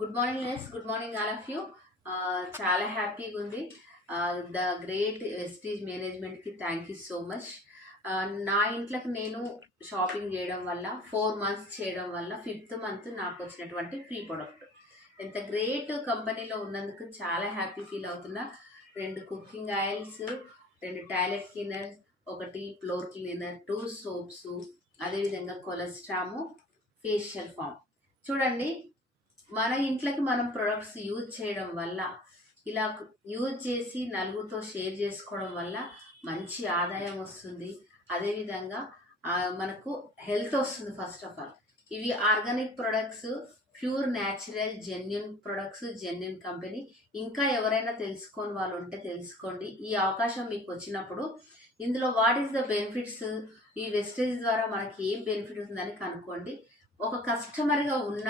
Good morning less, good morning all of you. చాలా హ్యాపీగా ఉంది. ద గ్రేట్ వెస్టీజ్ మేనేజ్మెంట్కి థ్యాంక్ యూ సో మచ్. నా ఇంట్లోకి నేను షాపింగ్ చేయడం వల్ల 4 months చేయడం వల్ల 5th month నాకు వచ్చినటువంటి ఫ్రీ ప్రొడక్ట్. ఎంత గ్రేట్ కంపెనీలో ఉన్నందుకు చాలా హ్యాపీ ఫీల్ అవుతున్నా. 2 cooking oils, 2 toilet cleaners, 1 floor cleaner, 2 soaps, అదేవిధంగా కొలెస్ట్రాము, ఫేషియల్ ఫామ్. చూడండి, మన ఇంట్లోకి మనం ప్రొడక్ట్స్ యూజ్ చేయడం వల్ల, ఇలా యూజ్ చేసి నలుగురితో షేర్ చేసుకోవడం వల్ల మంచి ఆదాయం వస్తుంది. అదేవిధంగా మనకు హెల్త్ వస్తుంది. ఫస్ట్ ఆఫ్ ఆల్ ఇవి organic products, pure natural genuine products, genuine company. ఇంకా ఎవరైనా తెలుసుకోని వాళ్ళు ఉంటే తెలుసుకోండి. ఈ అవకాశం మీకు వచ్చినప్పుడు ఇందులో వాట్ ఈస్ ద బెనిఫిట్స్, ఈ వెస్టేజ్ ద్వారా మనకి ఏం బెనిఫిట్ ఉంటుందని కనుక్కోండి. ఒక కస్టమర్గా ఉన్న